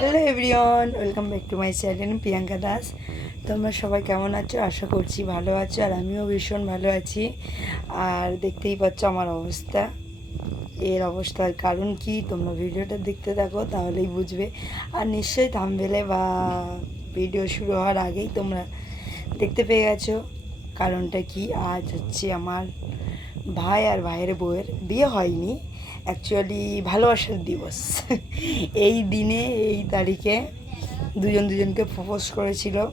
Hello everyone welcome back to my channel Priyanka Das তোমরা সবাই কেমন আছো? আশা করছি ভালো আছো, আর আমিও ভীষণ ভালো আছি। আর দেখতেই পাচ্ছ আমার অবস্থা। এর অবস্থার কারণ কি? তোমরা ভিডিওটা দেখতে থাকো, তাহলেই বুঝবে। আর নিশ্চয়ই থামবেলে বা ভিডিও শুরু হওয়ার আগেই তোমরা দেখতে পেয়ে গেছো। কারণটা কি? আজ হচ্ছে আমার ভাই আর ভাইয়ের বউয়ের বিয়ে হয়নি। অ্যাকচুয়ালি ভালোবাসার দিবস। এই দিনে, এই তারিখে দুজন দুজনকে প্রপোজ করেছিল।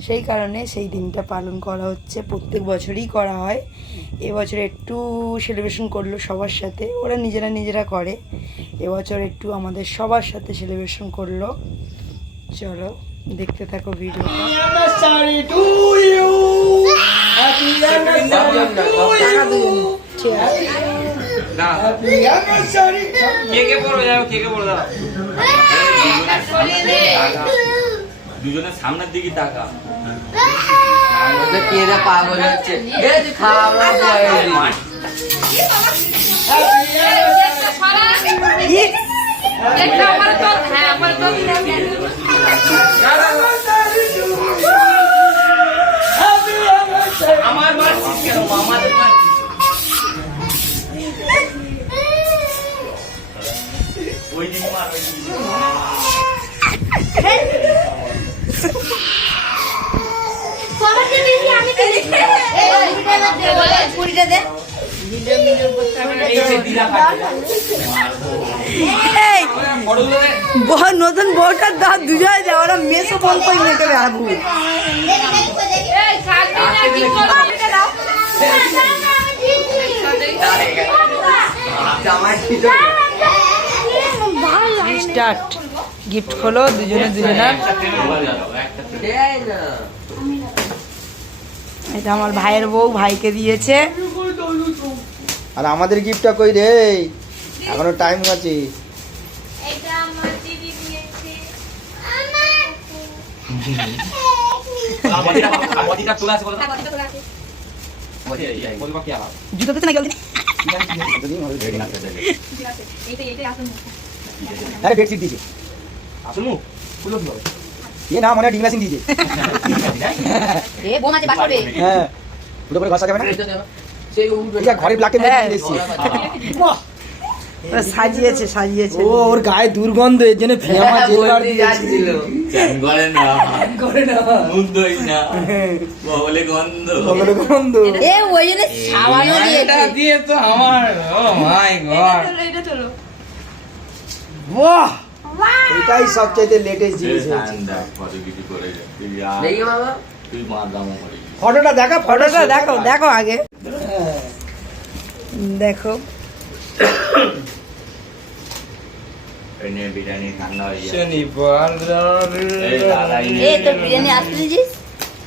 সেই কারণে সেই দিনটা পালন করা হচ্ছে। প্রত্যেক বছরই করা হয়। এবছর একটু সেলিব্রেশন করল সবার সাথে। ওরা নিজেরা নিজেরা করে। এবছর একটু আমাদের সবার সাথে সেলিব্রেশন করল। চলো। দেখতে থাকো দাও দুজনের সামনের দিকে তাকা কে যা পাগল হচ্ছে খাওয়া দাওয়া আমার মারছিস কেন আমাদের মারছিস ওই দিন মার ওই দিন এই যে নতুন বউটার দাঁত দুজনে যায় ওরা মেসো বল করে জামাই ঠিক স্টার্ট। গিফট খোলো দুজনে দুজনার এটা আমার ভাইয়ের বউ ভাইকে দিয়েছে। আর আমাদের গিফটটা কই রে? এখনও টাইম আছে। আরে বেডশিট দিয়েছে। আসুন মুখ? খুলো কি এ না মনে হয় হ্যাঁ। দুটো করে ঘষা যাবে না? ঘরে ব্ল্যাকে হ্যাঁ। সাজিয়েছে সাজিয়েছে। ও ওর গায়ে দুর্গন্ধ এর জন্য ফেমা জেলার দিয়েছে। যাচ্ছিল করে না। করে না। মুখ দই না বলে গন্ধ। বগলে গন্ধ। এ ওই জন্য সাবানও এটা দিয়ে তো আমার ও মাই গড। বাহ! এটাই সবচেয়ে লেটেস্ট জিনিস হয়েছে। ফটোটা দেখা ফটোটা দেখো দেখো আগে। দেখো।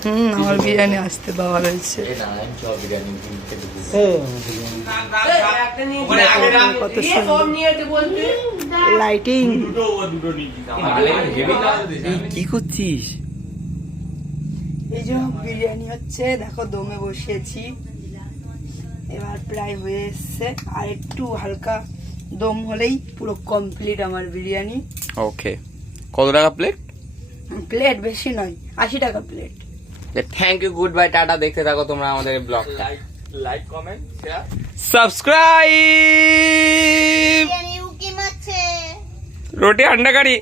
হুম আমার বিরিয়ানি আসতে রয়েছে। কত সুন্দর। লাইটিং। কি করছিস? এই যে বিরিয়ানি হচ্ছে দেখো দমে বসিয়েছি। এবার প্রায় হয়ে এসছে। আর একটু হালকা দম হলেই পুরো কমপ্লিট আমার বিরিয়ানি। ওকে কত টাকা প্লেট প্লেট বেশি নয় আশি টাকা plate thank you good bye tata দেখতে থাকো তোমরা আমাদের ব্লগটা like like comment share subscribe রোটি আন্ডা কারি